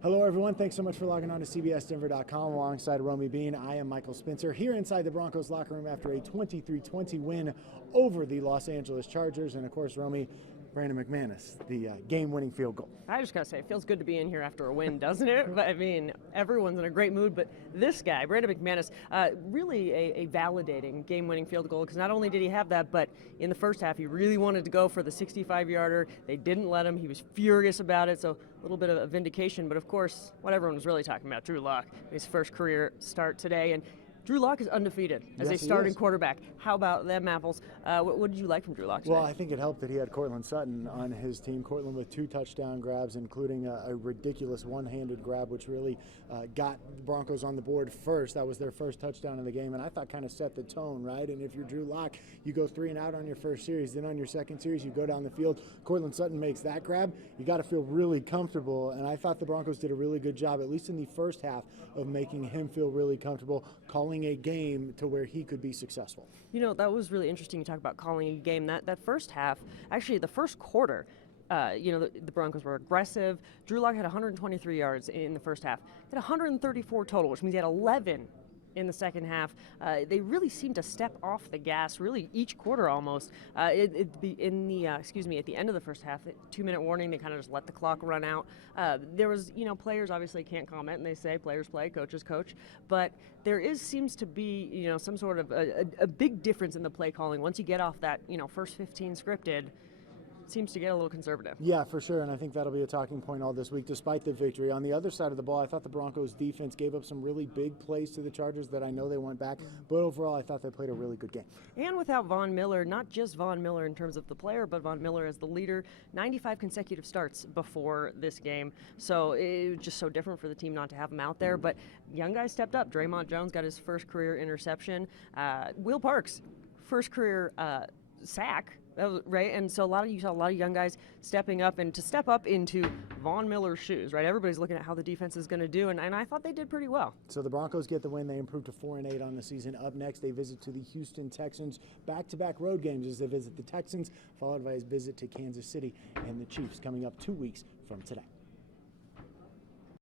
Hello, everyone. Thanks so much for logging on to CBSDenver.com alongside Romi Bean. I am Michael Spencer here inside the Broncos locker room after a 23-20 win over the Los Angeles Chargers. And, of course, Romi, Brandon McManus, the game-winning field goal. I just got to say, it feels good to be in here after a win, doesn't it? I mean, everyone's in a great mood, but this guy, Brandon McManus, really a validating game-winning field goal, because not only did he have that, but in the first half, he really wanted to go for the 65-yarder. They didn't let him. He was furious about it, so a little bit of a vindication. But, of course, what everyone was really talking about, Drew Lock, his first career start today. And Drew Lock is undefeated as a starting quarterback. How about them apples? What did you like from Drew Lock today? Well, I think it helped that he had Courtland Sutton on his team. Courtland with 2 touchdown grabs, including a ridiculous one-handed grab, which really got the Broncos on the board first. That was their first touchdown of the game, and I thought kind of set the tone, right? And if you're Drew Lock, you go 3 and out on your first series. Then on your second series, you go down the field. Courtland Sutton makes that grab. You got to feel really comfortable, and I thought the Broncos did a really good job, at least in the first half, of making him feel really comfortable, calling a game to where he could be successful. You know, that was really interesting. You talk about calling a game. That first half, actually the first quarter, the Broncos were aggressive. Drew Lock had 123 yards in the first half. He had 134 total, which means he had 11 in the second half. They really seemed to step off the gas, really each quarter almost. At the end of the first half, 2-minute warning, they kind of just let the clock run out. There was, players obviously can't comment, and they say players play, coaches coach, but there seems to be, some sort of a big difference in the play calling. Once you get off that, first 15 scripted, seems to get a little conservative. Yeah, for sure, and I think that'll be a talking point all this week, despite the victory. On the other side of the ball, I thought the Broncos defense gave up some really big plays to the Chargers that I know they went back, but overall I thought they played a really good game. And without Von Miller, not just Von Miller in terms of the player, but Von Miller as the leader, 95 consecutive starts before this game, so it was just so different for the team not to have him out there, but young guys stepped up. Draymond Jones got his first career interception. Will Parks, first career sack. Right, and so you saw a lot of young guys stepping up, and to step up into Von Miller's shoes, right? Everybody's looking at how the defense is going to do, and I thought they did pretty well. So the Broncos get the win. They improved to 4-8 on the season. Up next, they visit to the Houston Texans. Back-to-back road games as they visit the Texans, followed by his visit to Kansas City and the Chiefs coming up 2 weeks from today.